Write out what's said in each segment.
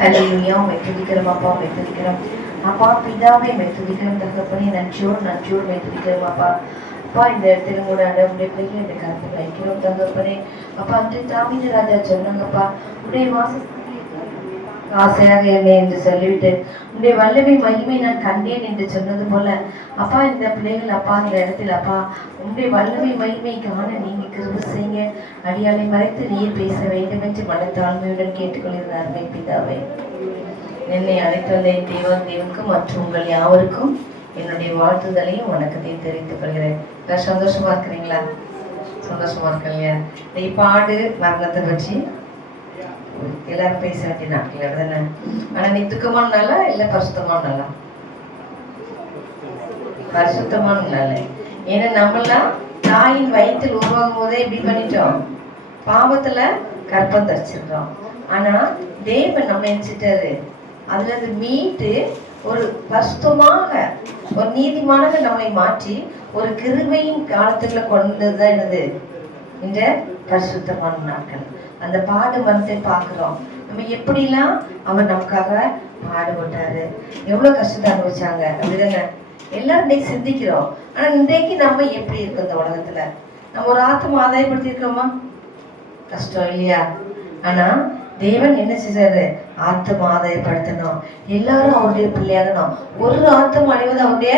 ஹalleluya உம்மை துதிக்கிறோம் அப்பா உம்மை துதிக்கிறோம் அப்பா பிதாவை உம்மை துதிக்கிறோம் தகப்பனே நன்றியோடு நன்றியோடு உம்மை துதிக்கிறோம் அப்பா அப்பா இந்த இடத்துல கூட உடைய பிள்ளைகள் இந்த கருத்து வைக்கிறோம் தகப்பனே. அப்பா அன்று தாமித ராஜா சொன்னாங்கப்பா உடைய வாசஸ்தலத்தில் ஆசையாக என்னை என்று சொல்லிவிட்டு உன்னுடைய வல்லமை மகிமை நான் கண்டேன் என்று சொன்னது போல அப்பா இந்த பிள்ளைகள் அப்பா இந்த இடத்துல அப்பா உன்னுடைய வல்லமை மகிமை காண நீங்க கிருப செய்யுங்க. அடியாலை மறைத்து நீர் பேச வேண்டும் என்று மனத்தாழ்மையுடன் கேட்டுக்கொள்கிற பிதாவை. என்னை அழைத்து வந்த என் தேவன் மற்றும் உங்கள் யாவருக்கும் என்னுடைய வாழ்த்துதலையும் வணக்கத்தையும் தெரிவித்துக் கொள்கிறேன். எல்லாரும் சந்தோஷமா இருக்கிறீங்களா? சந்தோஷமா இல்லையா நீ பாடு மரணத்தை பற்றி எல்லாரும் பேச வேண்டிய நாட்கள் அப்படிதானே? ஆனா நீ துக்கமான நாளா இல்ல பரிசுத்தமான நாளா? பரிசுத்தமான நாள். ஏன்னா நம்மளாம் தாயின் வயிற்றில் உருவாகும் போதே எப்படி பண்ணிட்டோம். பாவத்துல கற்பம் தரிச்சிருக்கோம். ஆனா தேவன் நம்ம நினைச்சிட்டாரு. அதுல இருந்து மீட்டு ஒரு பரிசுத்தமாக ஒரு நீதிமானாக நம்மை மாற்றி ஒரு கிருமையின் காலத்துக்குள்ள கொண்டதுதான் என்னது? இந்த பரிசுத்தமான நாட்கள். அந்த பாடு மரத்தை பார்க்குறோம். நம்ம எப்படிலாம் அவர் நமக்காக பாடுபட்டாரு எவ்வளோ கஷ்டத்தை அனுபவிச்சாங்க. அப்படிதானே எல்லாரும் இன்னைக்கு சிந்திக்கிறோம். ஆனால் இன்றைக்கு நம்ம எப்படி இருக்கோம் இந்த உலகத்துல? நம்ம ஒரு ஆத்மா ஆதாயப்படுத்தியிருக்கோமா கஷ்டம் இல்லையா? ஆனால் தேவன் என்ன செய்யறாரு ஆத்மா ஆதாயப்படுத்தணும். எல்லாரும் அவருடைய பிள்ளையாகணும். ஒரு ஆத்மா அழிவது அவருடைய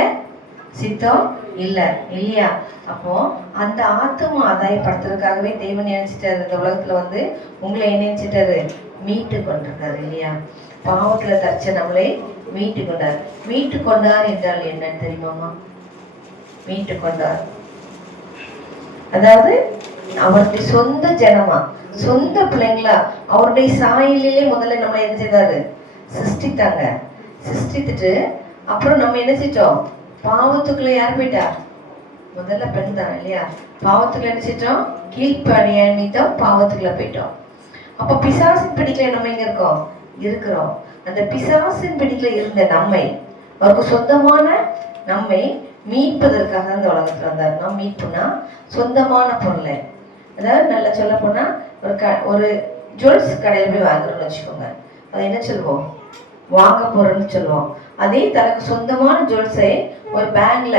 சித்தம் இல்ல இல்லையா? அப்போ அந்த ஆத்மா ஆதாயப்படுத்துறதுக்காகவே தேவன் நினைச்சிட்டாரு. இந்த உலகத்துல வந்து உங்களை என்ன நினைச்சிட்டாரு? மீட்டு கொண்டிருக்காரு இல்லையா? பாவத்துல தச்ச நம்மளை மீட்டு கொண்டார். மீட்டு கொண்டார் என்றால் என்னன்னு தெரியுமாமா மீட்டு கொண்டார். அதாவது அவருடைய சொந்த ஜனமா சொந்த பிள்ளைங்களா? அவருடைய சாயலிலே முதல்ல நம்மளை என்ன செய்தாரு? சிருஷ்டித்தாங்க. சிருஷ்டித்துட்டு அப்புறம் நம்ம என்ன செஞ்சோம்? பாவத்துக்குள்ள யார் போயிட்டா? முதல்ல பெண் தான் இல்லையா? பாவத்துக்குள்ள நினைச்சிட்டோம் செஞ்சோம் கீழ்ப்படிய மீத்தோம் பாவத்துக்குள்ள போயிட்டோம். அப்ப பிசாசின் பிடிக்கல நம்ம எங்க இருக்கோம்? இருக்கிறோம். அந்த பிசாசின் பிடிக்கல இருந்த நம்மை அவருக்கு சொந்தமான நம்மை மீட்பதற்காக அந்த உலகத்துல வந்தார். நாம் மீட்புனா சொந்தமான பொருளை. அதாவது நல்லா சொல்ல போனா ஒரு க ஒரு ஜுவல்ஸ் கடையில் போய் வாங்குறோம்னு வச்சுக்கோங்க. அது என்ன சொல்லுவோம்? வாங்க போறோம்னு சொல்லுவோம். அதே தனக்கு சொந்தமான ஜுவல்ஸை ஒரு பேங்க்ல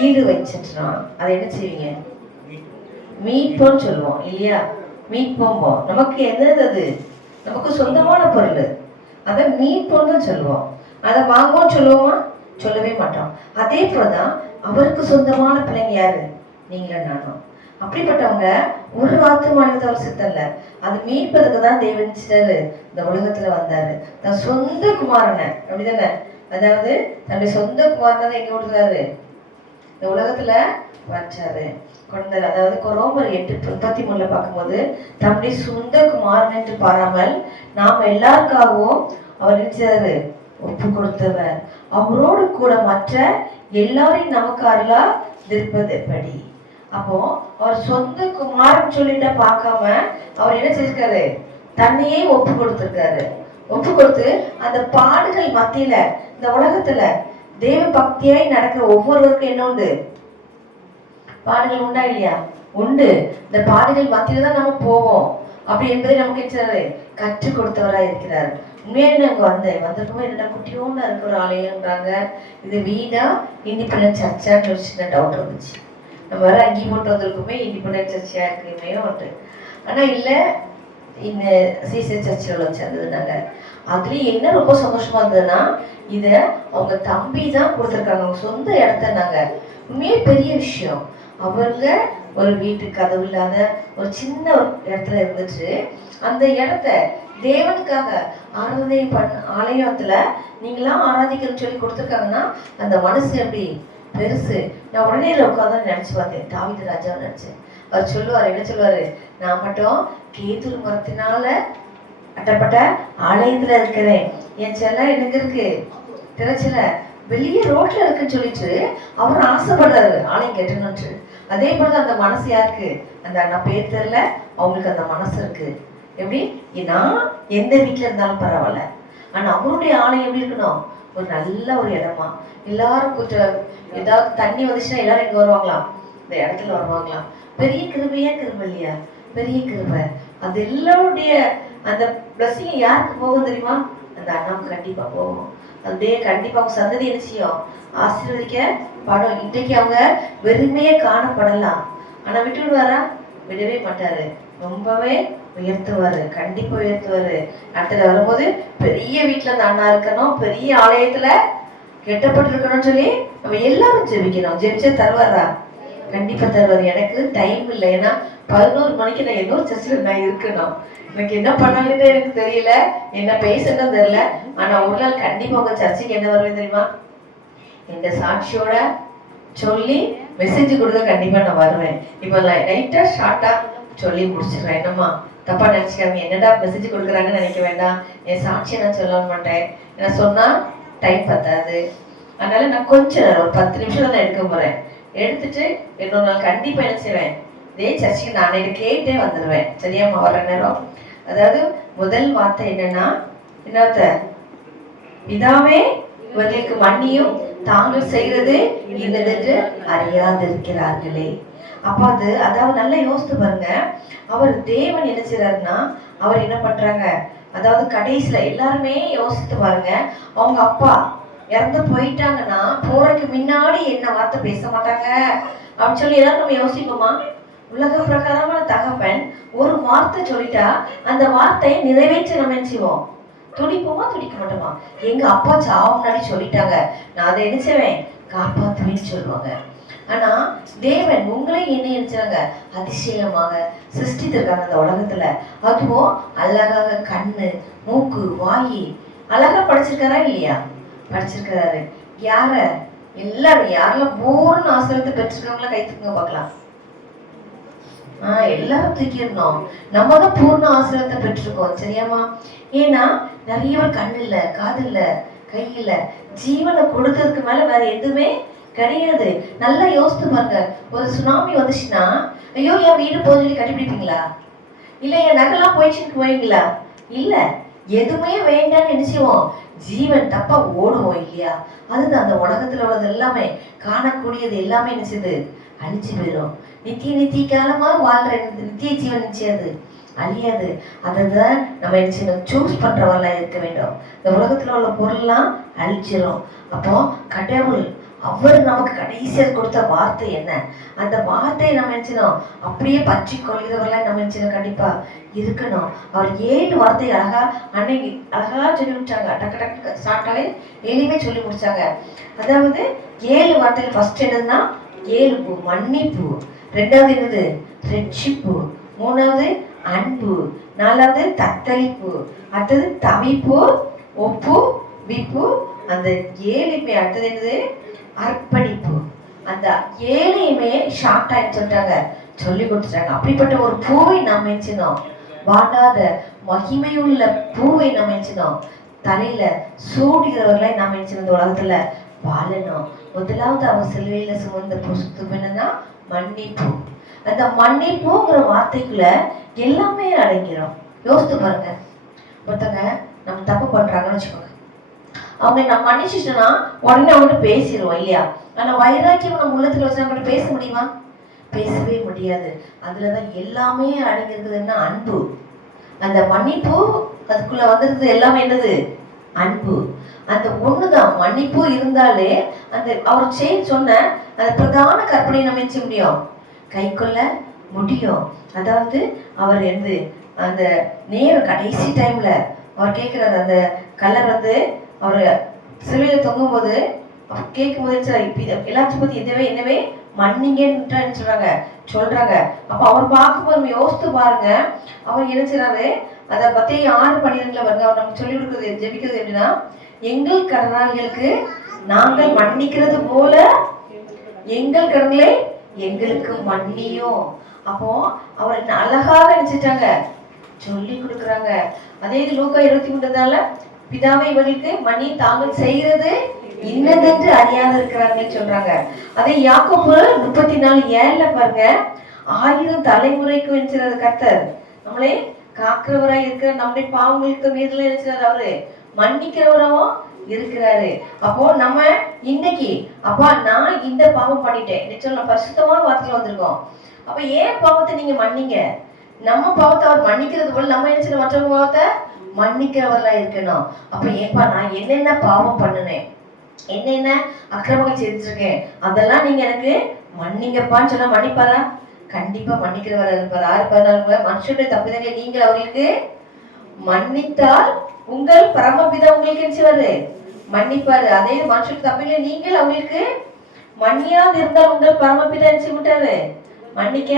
ஈடு வச்சிட்டுறான். அதை என்ன செய்வீங்க? மீட்போம்னு சொல்லுவோம் இல்லையா? மீட்போம்போம் நமக்கு என்னது அது? நமக்கு சொந்தமான பொருள். அதை மீட்போம்னு தான் சொல்லுவோம். அதை வாங்குவோம் சொல்லுவோமா? சொல்லவே மாட்டோம். அதே போலதான் அவருக்கு சொந்தமான பிள்ளைங்க யாரு? நீங்களும் நானும். அப்படிப்பட்டவங்க ஒரு ஆத்துமானது அவர் சித்தல்ல. அது மீட்பதற்கு தான் தேவன் இந்த உலகத்துல வந்தாரு. தன் சொந்த குமாரனை அப்படிதானே? அதாவது தன்னுடைய சொந்த குமாரனை எங்க விடுறாரு இந்த உலகத்துல வச்சாரு. கொண்டார். அதாவது குரோமர் எட்டு முப்பத்தி மூணுல பார்க்கும்போது தம்முடைய சொந்த குமாரன் என்று பாராமல் நாம் எல்லாருக்காகவும் அவர் நினைச்சாரு ஒப்பு கொடுத்தவர். அவரோடு கூட மற்ற எல்லாரையும் நமக்கு அருளா இருப்பது எப்படி அப்போ அவர் சொந்த குமாரன் சொல்லிட்ட பார்க்காம அவர் என்ன செஞ்சிருக்காரு? தன்னையே ஒப்பு கொடுத்திருக்காரு. ஒப்பு கொடுத்து அந்த பாடுகள் மத்தியில இந்த உலகத்துல தேவ பக்தியாய் நடக்கிற ஒவ்வொருவருக்கும் என்ன உண்டு? பாடுகள் உண்டா இல்லையா? உண்டு. இந்த பாடுகள் மத்தியில தான் நம்ம போவோம். அப்படி என்பதை நமக்கு என்ன கற்றுக் கொடுத்தவரா இருக்கிறார். உண்மையாக அங்க வந்தேன் வந்திருக்கோம் என்னடா குட்டியோன்னு இருக்கிற ஒரு ஆலயம்ன்றாங்க இது வீடா இண்டிபெண்டன்ஸ் சர்ச்சான்னு ஒரு சின்ன டவுட் வந்துச்சு. நம்ம வேற அங்கி போட்டு வந்திருக்குமே இண்டிபெண்டன்ஸ் சர்ச்சா இருக்குமே ஒன்று ஆனா இல்ல இந்த சீசர் சர்ச்சில் வச்சிருந்ததுனாங்க அதுலயும் என்ன ரொம்ப சந்தோஷமா இருந்ததுன்னா இத அவங்க தம்பி தான் கொடுத்துருக்காங்க. அவங்க சொந்த இடத்த நாங்க உண்மையே பெரிய விஷயம். அவங்க ஒரு வீட்டு கதவு இல்லாத ஒரு சின்ன இடத்துல இருந்துட்டு அந்த இடத்த தேவனுக்காக ஆராதனை பண்ண ஆலயத்துல நீங்களாம் ஆராதிக்கணும்னு சொல்லி கொடுத்துருக்காங்கன்னா அந்த மனசு எப்படி? பெருசு. நான் உடனே உட்காந்து நினைச்சு பார்த்தேன். தாவித ராஜாவை நினைச்சேன். அவர் சொல்லுவார் என்ன சொல்லுவாரு? நான் மட்டும் கேதுரு மரத்தினால அட்டப்பட்ட ஆலயத்துல இருக்கிறேன். என் செல்ல எனக்கு இருக்கு? திருச்சில வெளியே ரோட்ல இருக்குன்னு சொல்லிட்டு அவர் ஆசைப்படுறாரு ஆலயம் கெட்டணும்ட்டு அதே போல அந்த மனசு யாருக்கு? அந்த அண்ணா பேர் தெரியல. அவங்களுக்கு அந்த மனசு இருக்கு. எப்படி? நான் எந்த வீட்டுல இருந்தாலும் பரவாயில்ல. ஆனா அவருடைய ஆலயம் எப்படி இருக்கணும்? ஒரு நல்ல ஒரு இடமா. எல்லாரும் கூட்டம் ஏதாவது தண்ணி வந்துச்சுன்னா எல்லாரும் இங்க வருவாங்களாம் இந்த இடத்துல வருவாங்களாம் பெரிய கிருபையா கிருபை இல்லையா? பெரிய கிருபை. அது எல்லாருடைய அந்த பிளஸ்ஸிங் யாருக்கு போகும் தெரியுமா? அந்த அண்ணாவுக்கு கண்டிப்பா போகும். அதே கண்டிப்பா அவங்க சந்ததி என்ன செய்யும்? ஆசீர்வதிக்க படம். இன்றைக்கு அவங்க வெறுமையே காணப்படலாம். ஆனா விட்டு விடுவாரா விடவே மாட்டாரு. ரொம்பவே உயர்த்துவாரு. கண்டிப்பா உயர்த்துவாரு. அடுத்தது வரும்போது பெரிய வீட்டுல அந்த அண்ணா இருக்கணும். பெரிய ஆலயத்துல கெட்டப்பட்டிருக்கணும்னு சொல்லி நம்ம எல்லாரும் ஜெபிக்கணும். ஜெபிச்சா தருவாரா? கண்டிப்பா தருவாரு. எனக்கு டைம் இல்லை. ஏன்னா பதினோரு மணிக்கு நான் இன்னொரு சர்ச்சில் நான் இருக்கணும். எனக்கு என்ன பண்ணாலுமே எனக்கு தெரியல. என்ன பேசணும் தெரியல. ஆனா ஒரு நாள் கண்டிப்பா உங்க சர்ச்சுக்கு என்ன வருவேன் தெரியுமா? இந்த சாட்சியோட சொல்லி மெசேஜ் கொடுக்க கண்டிப்பா நான் வருவேன். இப்போ லைட்டா ஷார்ட்டா சொல்லி முடிச்சிடுறேன். என்னம்மா? தப்பா நினைச்சுக்காம என்னடா மெசேஜ் கொடுக்குறாங்கன்னு நினைக்க வேண்டாம். என் சாட்சியை நான் சொல்ல மாட்டேன். நான் சொன்னா டைம் பத்தாது. அதனால நான் கொஞ்சம் நேரம் ஒரு பத்து நிமிஷம் தான் நான் எடுக்க போறேன். எடுத்துட்டு இன்னொரு நாள் கண்டிப்பா என்ன செய்வேன்? இதே சர்ச்சுக்கு நான் இது கேட்டே வந்துடுவேன் சரியாம்மா வர நேரம்? அதாவது முதல் வார்த்தை என்னன்னா என்னத்த? பிதாவே இவர்களுக்கு மன்னியும் தாங்கள் செய்கிறது இன்னதென்று அறியாதிருக்கிறார்களே. அப்ப அது அதாவது நல்லா யோசித்து பாருங்க. அவர் தேவன் என்ன செய்யறாருன்னா அவர் என்ன பண்றாங்க? அதாவது கடைசியில எல்லாருமே யோசித்து பாருங்க. அவங்க அப்பா இறந்து போயிட்டாங்கன்னா போறதுக்கு முன்னாடி என்ன வார்த்தை பேச மாட்டாங்க? அப்படின்னு சொல்லி எல்லாரும் நம்ம யோசிப்போமா? உலக பிரகாரமான தகப்பன் ஒரு வார்த்தை சொல்லிட்டா அந்த வார்த்தையை நிறைவேற்ற நம்ம செய்வோம்? துடிப்போமா துடிக்க மாட்டோமா? எங்க அப்பா சாவ முன்னாடி சொல்லிட்டாங்க. நான் அதை என்ன செய்வேன்? காப்பாத்துவேன்னு சொல்லுவாங்க. ஆனா தேவன் உங்களையும் என்ன நினைச்சாங்க? அதிசயமாக சிருஷ்டித்திருக்காங்க அந்த உலகத்துல. அதுவும் அழகாக கண்ணு மூக்கு வாயி அழகா படிச்சிருக்காரா இல்லையா? படிச்சிருக்கிறாரு. யார? எல்லாரும் யாரெல்லாம் பூர்ண ஆசிரியத்தை பெற்றிருக்கவங்கள கைத்துக்குங்க பார்க்கலாம். ஆஹ் எல்லாரும் தூக்கிடணும். நம்ம தான் பூர்ண ஆசிரியத்தை பெற்றிருக்கோம் சரியாமா ஏன்னா நிறைய பேர் கண்ணு இல்ல காது இல்ல கை இல்ல ஜீவனை கொடுத்ததுக்கு மேல வேற எதுவுமே கிடையாது. நல்லா யோசித்து பாருங்க. ஒரு சுனாமி வந்துச்சுன்னா ஐயோ என் வீடு போய் சொல்லி கண்டுபிடிப்பீங்களா இல்ல என் நகைலாம் போயிடுச்சுன்னு போவீங்களா இல்ல எதுவுமே வேண்டாம்னு நினைச்சுவோம் ஜீவன் தப்பா ஓடுவோம் இல்லையா? அதுதான் அந்த உலகத்துல உள்ளது எல்லாமே காணக்கூடியது எல்லாமே நினைச்சது அழிஞ்சு போயிடும் நித்திய நித்திய காலமா வாழ்ற நித்திய ஜீவன் நிச்சயாது அழியாது. அதை தான் நம்ம என்ன செய்யணும்? சூஸ் பண்றவர்களா இருக்க வேண்டும். இந்த உலகத்துல உள்ள பொருள்லாம் அழிச்சிடும் அப்போ கடவுள் அவர் நமக்கு கடைசியாக கொடுத்த வார்த்தை என்ன? அந்த வார்த்தையை நம்ம நினச்சினோம் அப்படியே பற்றி கொள்கிறவர்களாம் நம்ம நினச்சினோம் கண்டிப்பா இருக்கணும். அவர் ஏழு வார்த்தை அழகா அன்னைக்கு அழகா சொல்லி முடிச்சாங்க. டக்கு டக்கு ஷார்ட்டாவே எளிமே சொல்லி முடிச்சாங்க. அதாவது ஏழு வார்த்தையில் ஃபர்ஸ்ட் என்னதுன்னா ஏழு பூ மன்னிப்பு. ரெண்டாவது என்னது? ரெட்சிப்பு. மூணாவது அன்பு. நாலாவது தத்தளிப்பு. அடுத்தது தவிப்பு ஒப்பு விப்பு. அந்த ஏழுமே அடுத்தது என்னது? அர்ப்பணிப்பு. அந்த ஏழையுமே ஷார்ட் ஆயின்னு சொல்லிட்டாங்க. சொல்லி கொடுத்துட்டாங்க. அப்படிப்பட்ட ஒரு பூவை நாம் மெச்சினோம் வாடாத மகிமையுள்ள பூவை நாம் மெச்சினோம் தலையில சூடுகிறவர்களை நாம் மெச்சினோம் இந்த உலகத்துல வாழணும். முதலாவது அவர் சிலுவையில சுமந்த புஸ்தம் என்னன்னா மன்னிப்பு. அந்த மன்னிப்புங்கிற வார்த்தைக்குள்ள எல்லாமே அடங்கிடும் யோசித்து பாருங்க. ஒருத்தங்க நம்ம தப்பு பண்றாங்கன்னு வச்சுக்கோங்க. அவங்க நான் மன்னிச்சிட்டோம்னா உடனே அவங்ககிட்ட பேசிடுவோம் இல்லையா? ஆனா வைராக்கியம் நம்ம உள்ளத்துல வச்சு அவங்ககிட்ட பேச முடியுமா? பேசவே முடியாது. அதுலதான் எல்லாமே அடங்கிருக்குதுன்னா அன்பு. அந்த மன்னிப்பு அதுக்குள்ள வந்துருது எல்லாமே என்னது? அன்பு. அந்த ஒண்ணுதான். மன்னிப்பு இருந்தாலே அந்த அவர் செய்ய சொன்ன அந்த பிரதான கற்பனை நம்ம செய்ய முடியும்? கை கொள்ள முடியும். அதாவது அவர் வந்து அந்த நேரம் கடைசி டைம்ல அவர் கேட்கிறார் அந்த கலர் வந்து அவர் சிலுவையில தொங்கும் போது கேட்கும் போது இப்ப இத- எல்லாத்தையும் பத்தி எதுவே என்னவே மன்னிங்கன்னு சொல்றாங்க சொல்றாங்க. அப்ப அவர் பார்க்கும்போது நம்ம யோசித்து பாருங்க. அவர் என்ன செய்றாரு? அதை பத்தி ஆறு பன்னிரெண்டுல பாருங்க அவர் நமக்கு சொல்லி கொடுக்குறது ஜெபிக்கிறது எப்படின்னா எங்கள் கடனாளிகளுக்கு நாங்கள் மன்னிக்கிறது போல எங்கள் கடன்களை எங்களுக்கு மன்னியும் அப்போ அவர் அழகாக நினைச்சிட்டாங்க. சொல்லி கொடுக்குறாங்க. அதே இது லூக்கா இருபத்தி மூன்றுனால பிதாவை இவர்களுக்கு மன்னி தாங்கள் செய்கிறது இன்னதென்று அறியாத இருக்கிறாங்கன்னு சொல்றாங்க. அதே யாக்கோப்பு முப்பத்தி நாலு ஏழுல பாருங்க ஆயிரம் தலைமுறைக்கு வென்றது கர்த்தர். நம்மளே காக்கிறவராய் இருக்கிற நம்முடைய பாவங்களுக்கு மீதுல இருக்கிறார் அவரு. மன்னிக்கிறவராவும் இருக்கிறாரு. அப்போ நம்ம இன்னைக்கு அப்பா நான் இந்த பாவம் பண்ணிட்டேன். நிச்சயம் நம்ம பரிசுத்தமான வார்த்தையில வந்திருக்கோம். அப்ப ஏன் பாவத்தை நீங்க மன்னிங்க? நம்ம பாவத்தை அவர் மன்னிக்கிறது போல நம்ம என்ன மற்றவங்க பாவத்தை மன்னிக்கிறவர்களா இருக்கணும். அப்ப ஏப்பா நான் என்னென்ன பாவம் பண்ணுனேன்? என்னென்ன அக்கிரமங்கள் செஞ்சிருக்கேன்? அதெல்லாம் நீங்க எனக்கு மன்னிங்கப்பான்னு சொன்னா மன்னிப்பாரா? கண்டிப்பா மன்னிக்கிறவரா இருப்பார். ஆறு பதினாலு மனுஷனுடைய தப்பிதங்களை நீங்கள் அவர்களுக்கு மன்னித்தால் உங்கள் பரமபிதா உங்களுக்கு என்ன மன்னிப்பாரு. அதே மனுஷன் தப்பில நீங்கள் அவங்களுக்கு மன்னியாது இருந்தால் உங்கள் பரமபிதா என்ன செய்ய மன்னிக்க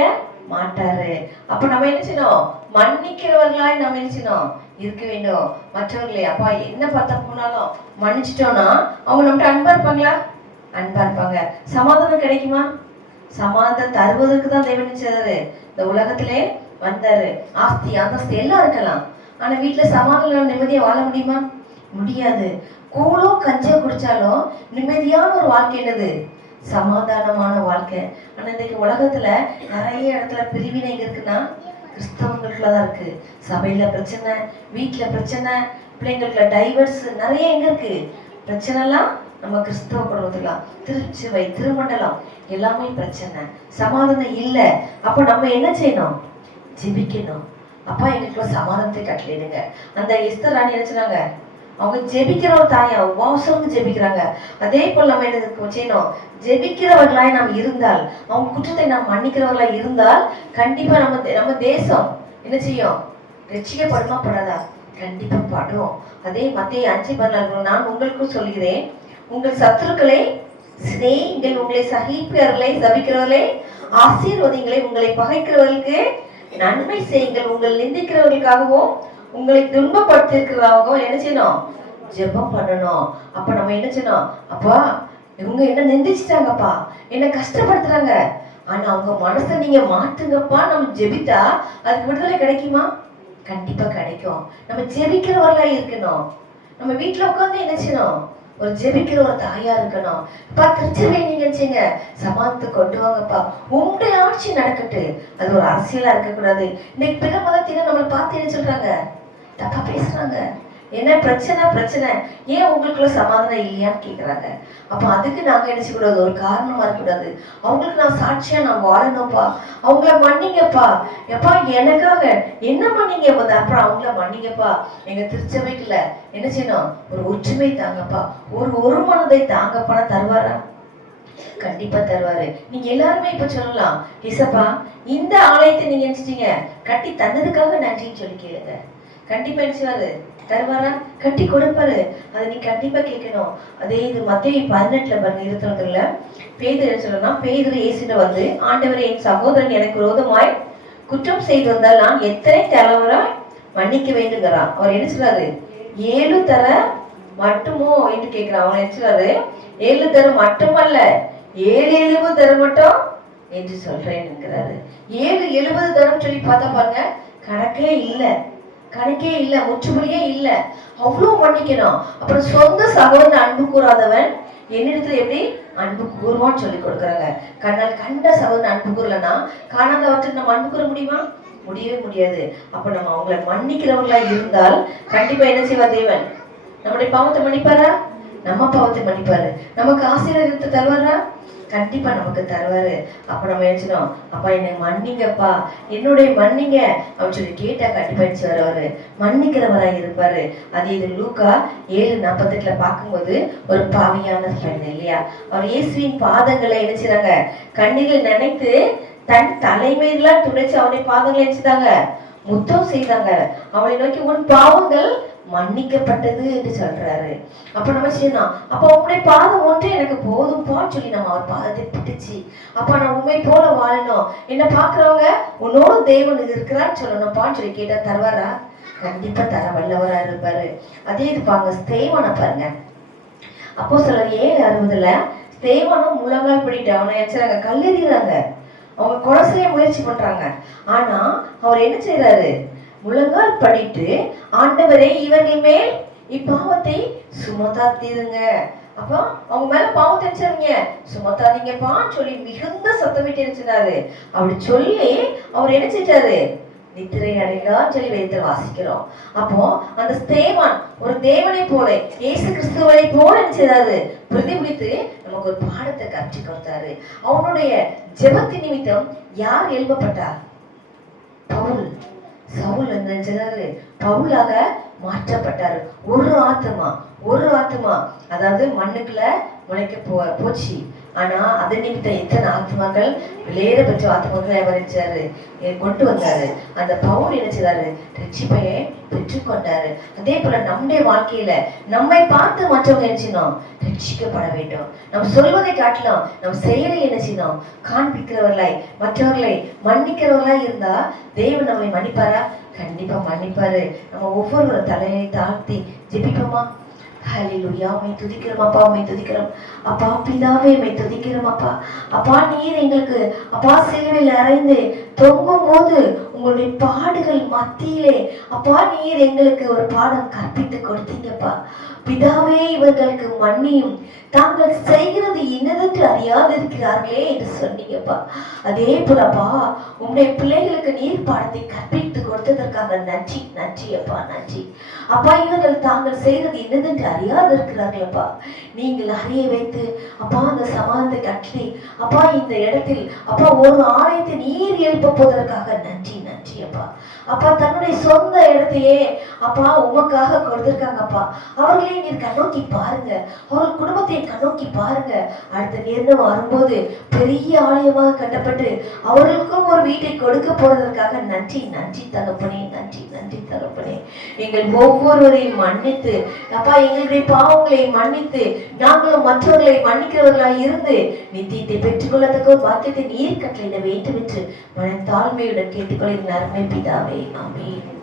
மாட்டாரு. அப்ப நம்ம என்ன செய்யணும்? மன்னிக்கிறவர்களாய் நம்ம என்ன இருக்க வேண்டும். மற்றவர்களே அப்பா என்ன பார்த்தா போனாலும் மன்னிச்சிட்டோம்னா அவங்க நம்மகிட்ட அன்பா இருப்பாங்களா? அன்பா இருப்பாங்க. சமாதானம் கிடைக்குமா? சமாதானம் தருவதற்கு தான் தெய்வம் நினைச்சாரு இந்த உலகத்திலே வந்தாரு. ஆஸ்தி அந்தஸ்து எல்லாம் இருக்கலாம். ஆனா வீட்டுல சமாதானம் நிம்மதியா வாழ முடியுமா? முடியாது. கூழோ கஞ்சோ குடிச்சாலும் நிம்மதியான ஒரு வாழ்க்கை என்னது? சமாதானமான வாழ்க்கை. ஆனா இன்னைக்கு உலகத்துல நிறைய இடத்துல பிரிவினை இருக்குன்னா இருக்குன்னா தான் இருக்கு. சபையில பிரச்சனை வீட்டில் பிரச்சனை பிள்ளைங்களுக்குள்ள டைவர்ஸ் நிறைய எங்க இருக்கு? பிரச்சனை எல்லாம் நம்ம கிறிஸ்தவ குடும்பத்துலாம் திருச்சுவை திருமண்டலம் எல்லாமே பிரச்சனை. சமாதானம் இல்லை. அப்போ நம்ம என்ன செய்யணும்? ஜெபிக்கணும். அப்பா எங்களுக்குள்ள சமாதானத்தை கட்டலிடுங்க அந்த எஸ்தர் ராணி என்ன சொன்னாங்க? அவங்க ஜெபிக்கிற ஒரு தாயா உபவாசம் ஜெபிக்கிறாங்க. அதே போல் நம்ம என்ன செய்யணும்? ஜெபிக்கிறவர்களாய் நாம் இருந்தால் அவங்க குற்றத்தை நாம் மன்னிக்கிறவர்களாய் இருந்தால் கண்டிப்பா நம்ம தே- நம்ம தேசம் என்ன செய்யும்? ரட்சிக்கப்படுமா படாதா? கண்டிப்பா படும் அதே மத்திய அஞ்சு பதினாறு நான் உங்களுக்கும் சொல்கிறேன் உங்கள் சத்துருக்களை சிநேகிகள் உங்களை சகிப்பவர்களை சபிக்கிறவர்களே ஆசீர்வதிங்களை உங்களை பகைக்கிறவர்களுக்கு நன்மை செய்யுங்கள். உங்கள் நிந்திக்கிறவர்களுக்காகவும் உங்களை துன்பப்படுத்திருக்கிறதாகவும் என்ன செய்யணும்? ஜெபம் பண்ணணும். அப்ப நம்ம என்ன செய்யணும்? அப்பா இவங்க என்ன நிந்திச்சிட்டாங்கப்பா? என்ன கஷ்டப்படுத்துறாங்க? ஆனா அவங்க மனசை நீங்க மாத்துங்கப்பா. நம்ம ஜெபித்தா அதுக்கு விடுதலை கிடைக்குமா? கண்டிப்பா கிடைக்கும். நம்ம ஜெபிக்கிறவர்களா இருக்கணும். நம்ம வீட்டுல உட்காந்து என்ன செய்யணும்? ஒரு ஜெபிக்கிற ஒரு தாயா இருக்கணும். பா திருச்சபை நீங்க செய்யுங்க சமாதத்தை கொண்டு வாங்கப்பா. உங்களுடைய ஆட்சி நடக்கட்டு. அது ஒரு அரசியலா இருக்கக்கூடாது. இன்னைக்கு பிற மதத்தினர் நம்மளை பார்த்து என்ன சொல்றாங்க? தப்பா பேசுறாங்க. என்ன பிரச்சனை பிரச்சனை? ஏன் உங்களுக்குள்ள சமாதானம் இல்லையான்னு கேக்குறாங்க. அப்போ அதுக்கு நாங்க என்ன செய்யக்கூடாது? ஒரு காரணமா இருக்கக்கூடாது. அவங்களுக்கு நான் சாட்சியா நான் வாழணும்ப்பா. அவங்கள மன்னிங்கப்பா. எப்பா எனக்காக என்ன பண்ணீங்க? முத அப்புறம் அவங்கள மன்னிங்கப்பா. எங்க திருச்சபைக்குள்ள என்ன செய்யணும்? ஒரு ஒற்றுமை தாங்கப்பா. ஒரு ஒரு மனதை தாங்கப்பான தருவாரா? கண்டிப்பா தருவாரு. நீங்க எல்லாருமே இப்ப சொல்லலாம். இசப்பா இந்த ஆலயத்தை நீங்க நினைச்சிட்டீங்க கட்டி தந்ததுக்காக நன்றின்னு சொல்லி கேளுங்க. கண்டிப்பா நினைச்சுவாரு தருவாரா? கட்டி கொடுப்பாரு. அதை நீ கண்டிப்பா கேட்கணும். அதே இது மத்திய பதினெட்டுல பாருங்க இருபத்தொன்னுல பேதர் என்ன சொல்லணும்னா பேதர் இயேசுட வந்து ஆண்டவரே என் சகோதரன் எனக்கு விரோதமாய் குற்றம் செய்து வந்தால் நான் எத்தனை தலைவரா மன்னிக்க வேண்டுங்கிறான். அவர் என்ன சொல்றாரு? ஏழு தர மட்டுமோ? என்று கேட்கிறான். அவன் என்ன சொல்றாரு? ஏழு தர மட்டுமல்ல ஏழு எழுபது தர மட்டும் என்று சொல்றேன் என்கிறாரு. ஏழு எழுபது தரம் சொல்லி பார்த்தா பாருங்க கணக்கே இல்லை. கணக்கே இல்ல முற்றுப்புள்ளியே இல்ல. அவ்வளவு மன்னிக்கணும். அப்புறம் சொந்த சகோதரன் அன்பு கூறாதவன் என்னிடத்துல எப்படி? அன்பு கூறுவான்னு சொல்லி கொடுக்குறாங்க. கண்ணால் கண்ட சகோதரன் அன்பு கூறலன்னா காணாதவற்றுக்கு நம்ம அன்பு கூற முடியுமா? முடியவே முடியாது. அப்ப நம்ம அவங்கள மன்னிக்கிறவங்களா இருந்தால் கண்டிப்பா என்ன செய்வா தேவன்? நம்முடைய பாவத்தை மன்னிப்பாரா? நம்ம பாவத்தை மன்னிப்பாரு. நமக்கு ஆசீர்வாதத்தை தருவாரா? கண்டிப்பா நமக்கு தருவாரு. அப்ப நம்ம நினைச்சோம் அப்பா என்னை மன்னிங்கப்பா. என்னுடைய மன்னிங்க அப்படின்னு சொல்லி கேட்டா கண்டிப்பா நினைச்சு வருவாரு. மன்னிக்கிறவரா இருப்பாரு. அது இது லூக்கா ஏழு நாற்பத்தெட்டுல பார்க்கும்போது ஒரு பாவியான பெண் இல்லையா? அவர் இயேசுவின் பாதங்களை என்ன கண்ணீரில் நினைத்து தன் தலைமையிலாம் துடைச்சு அவனை பாதங்களை நினைச்சுதாங்க முத்தம் செய்தாங்க. அவளை நோக்கி உன் பாவங்கள் மன்னிக்கப்பட்டது என்று சொல்றாரு. அப்ப நம்ம செய்யணும் அப்ப உங்களுடைய பாதம் ஒன்றே எனக்கு போதும்ப்பான்னு சொல்லி நம்ம அவர் பாதத்தை பிடிச்சு அப்ப நான் உண்மை போல வாழணும். என்ன பாக்குறவங்க உன்னோட தேவன் இது இருக்கிறான்னு சொல்லணும்ப்பான்னு சொல்லி கேட்டா தருவாரா? கண்டிப்பா தர வல்லவரா இருப்பாரு. அதே இது பாருங்க ஸ்தேவனை பாருங்க. அப்போ சிலர் ஏழு அறுபதுல ஸ்தேவனும் முழங்கால் பிடிட்டு அவனை நினைச்சாங்க கல்லெறிகிறாங்க. அவங்க கொலை செய்ய முயற்சி பண்றாங்க. ஆனா அவர் என்ன செய்யறாரு முழங்கால் படிட்டு ஆண்டவரே இவர்கள் மேல் இப்பாவத்தை சுமத்தாத்தீருங்க அப்போ அவங்க மேல பாவத்தை நினைச்சாருங்க சுமத்தாதீங்கப்பான்னு சொல்லி மிகுந்த சத்தமிட்டு இருந்துச்சினாரு அப்படி சொல்லி அவர் என்ன செஞ்சாரு நித்திரை அடைந்தான்னு சொல்லி வேதத்தை வாசிக்கிறோம். அப்போ அந்த தேவான் ஒரு தேவனை போல இயேசு கிறிஸ்துவனை போல என்ன செய்தாரு? பிரதிபலித்து நமக்கு ஒரு பாடத்தை கற்றுக் கொடுத்தாரு. அவனுடைய ஜெபத்தின் நிமித்தம் யார் எழுப்பப்பட்டார்? பவுல். சவுல் நினைச்சதாரு பவுலாக மாற்றப்பட்டாரு. ஒரு ஆத்மா ஒரு ஆத்மா அதாவது மண்ணுக்குள்ள முளைக்க போ போச்சு. ஆனா அது நிமித்தம் எத்தனை ஆத்மாக்கள் வெளியேற பெற்ற ஆத்மாக்களை அவர் கொண்டு வந்தாரு. அந்த பவுல் நினைச்சதாரு ரட்சிப்பையை பெற்றுக்கொண்டாரு அதே போல நம்முடைய வாழ்க்கையில நம்மை பார்த்து மற்றவங்க நினைச்சினோம் ரட்சிக்கப்பட வேண்டும். நம்ம சொல்வதை காட்டிலும் நம்ம செயலை என்ன செய்யணும்? காண்பிக்கிறவர்களாய் மற்றவர்களை மன்னிக்கிறவர்களாய் இருந்தா தெய்வம் நம்மை மன்னிப்பாரா? கண்டிப்பா மன்னிப்பாரு. நம்ம ஒவ்வொரு தலையை தாழ்த்தி ஜெபிப்போமா? ஹலிலுயா மை துதிக்கிறோம் அப்பா மை துதிக்கிறோம். அப்பா பிதாவே மை துதிக்கிறோம் அப்பா. அப்பா நீர் எங்களுக்கு அப்பா சிலுவையில் அறைந்து தொங்கும் போது உங்களுடைய பாடுகள் மத்தியிலே. அப்பா நீர் எங்களுக்கு ஒரு பாடம் கற்பித்து கொடுத்தீங்கப்பா. பிதாவே இவர்களுக்கு மன்னியும். தாங்கள் செய்கிறது இன்னதென்று அறியாதிருக்கிறார்களே என்று சொன்னீங்கப்பா. அதே போலப்பா உங்களுடைய பிள்ளைகளுக்கு நீர் பாடத்தை கற்பித்து கொடுத்ததற்காக நன்றி நன்றி அப்பா நன்றி. அப்பா இவர்கள் தாங்கள் செய்கிறது என்னதென்று அறியாதிருக்கிறார்களப்பா நீங்கள் அறிய வைத்து அப்பா அந்த சமாதத்தை கட்டி அப்பா இந்த இடத்தில் அப்பா ஒரு ஆலயத்தை நீர் எழுப்ப போவதற்காக நன்றி நன்றி அப்பா அப்பா தன்னுடைய சொந்த இடத்தையே அப்பா உமக்காக கொடுத்திருக்காங்கப்பா. அவர்களே நீர் கண்ணோக்கி பாருங்க. அவர்கள் குடும்பத்தை கண்ணோக்கி பாருங்க. அடுத்த நேரம் வரும்போது பெரிய ஆலயமாக கட்டப்பட்டு அவர்களுக்கும் ஒரு வீட்டை கொடுக்க போறதற்காக நன்றி நன்றி தகப்பனே நன்றி நன்றி தகப்பனே. எங்கள் ஒவ்வொருவரையும் மன்னித்து அப்பா எங்களுடைய பாவங்களை மன்னித்து நாங்களும் மற்றவர்களை மன்னிக்கிறவர்களாய் இருந்து நித்தியத்தை பெற்றுக்கொள்ளத்தக்க ஒரு வாக்கியத்தை நீர் கட்டளையிட வேண்டும் என்று மன தாழ்மையுடன் கேட்டுக்கொள்கிற அருமை பிதாவே ஆமென்